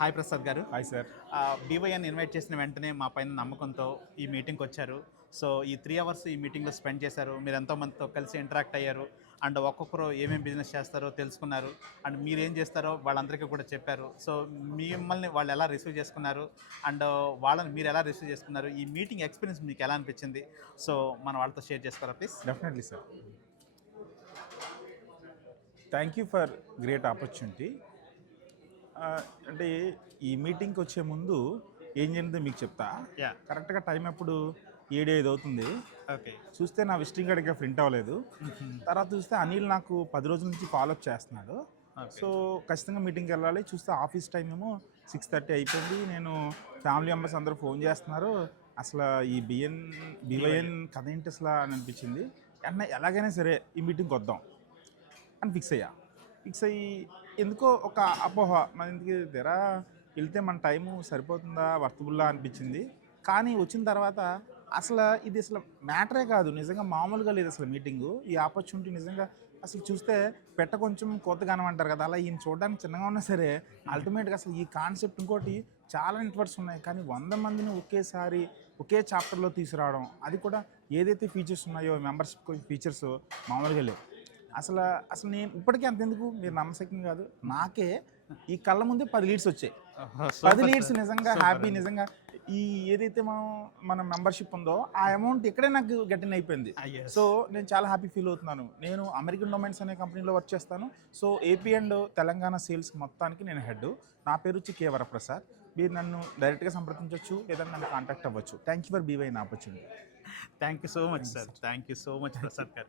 Hi Prasad గారు. Hi sir. బీవైఎన్ invite చేసిన వెంటనే మా పైన నమ్మకంతో ఈ మీటింగ్కి వచ్చారు. సో ఈ 3 అవర్స్ ఈ మీటింగ్లో స్పెండ్ చేశారు. మీరు ఎంతో మందితో కలిసి ఇంటరాక్ట్ అయ్యారు. అండ్ ఒక్కొక్కరు ఏమేమి బిజినెస్ చేస్తారో తెలుసుకున్నారు. అండ్ మీరు ఏం చేస్తారో వాళ్ళందరికీ కూడా చెప్పారు. సో మిమ్మల్ని వాళ్ళు ఎలా రిసీవ్ చేసుకున్నారు, అండ్ వాళ్ళని మీరు ఎలా రిసీవ్ చేసుకున్నారు, ఈ మీటింగ్ ఎక్స్పీరియన్స్ మీకు ఎలా అనిపించింది? సో మన వాళ్ళతో షేర్ చేసుకోరా please. Definitely sir. Thank you for great opportunity. అంటే ఈ మీటింగ్కి వచ్చే ముందు ఏం జరిగిందో మీకు చెప్తా. యా. కరెక్ట్గా టైం ఎప్పుడు 7-5 అవుతుంది. ఓకే. చూస్తే నా విజిటింగ్ కార్డ్ ఇంకా ప్రింట్ అవ్వలేదు. తర్వాత చూస్తే అనిల్ నాకు 10 రోజుల నుంచి ఫాలోఅప్ చేస్తున్నాడు. సో ఖచ్చితంగా మీటింగ్కి వెళ్ళాలి. చూస్తే ఆఫీస్ టైం ఏమో 6:30 అయిపోయింది. నేను ఫ్యామిలీ మెంబర్స్ అందరూ ఫోన్ చేస్తున్నారు. అసలు ఈ బీవైఎన్ కథ ఏంటి అసలు అని అనిపించింది. అన్న ఎలాగైనా సరే ఈ మీటింగ్కి వద్దాం అని ఫిక్స్ అయ్యి ఎందుకో ఒక అపోహ మన ఇంటికి తెరా వెళ్తే మన టైము సరిపోతుందా వర్తబుల్లా అనిపించింది. కానీ వచ్చిన తర్వాత ఇది అసలు మ్యాటరే కాదు, నిజంగా మామూలుగా లేదు అసలు మీటింగు. ఈ ఆపర్చునిటీ నిజంగా అసలు చూస్తే కొంచెం కొత్తగానే అంటారు కదా, అలా ఈయన చూడడానికి చిన్నగా ఉన్నా సరే అల్టిమేట్గా అసలు ఈ కాన్సెప్ట్ ఇంకోటి చాలా నెట్వర్క్స్ ఉన్నాయి, కానీ 100 మందిని ఒకేసారి ఒకే చాప్టర్లో తీసుకురావడం, అది కూడా ఏదైతే ఫీచర్స్ ఉన్నాయో మెంబర్షిప్ ఫీచర్స్ మామూలుగా లేవు. అసలు నేను ఇప్పటికీ అంతెందుకు, మీరు నమ్మశక్యం కాదు, నాకే ఈ కళ్ళ ముందే 10 లీడ్స్ వచ్చాయి. 10 లీడ్స్ నిజంగా హ్యాపీ. నిజంగా ఈ ఏదైతే మన మెంబర్షిప్ ఉందో ఆ అమౌంట్ ఇక్కడే నాకు గట్టిన అయిపోయింది. సో నేను చాలా హ్యాపీ ఫీల్ అవుతున్నాను. నేను అమెరికన్ డొమైన్స్ అనే కంపెనీలో వర్క్ చేస్తాను. So AP and Telangana sales మొత్తానికి నేను హెడ్. నా పేరు వచ్చి కే వరప్రసాద్. మీరు నన్ను డైరెక్ట్గా సంప్రదించవచ్చు లేదా నన్ను కాంటాక్ట్ అవ్వచ్చు. Thank you for BYN opportunity. Thank you so much sir. Thank you so much Prasad గారు.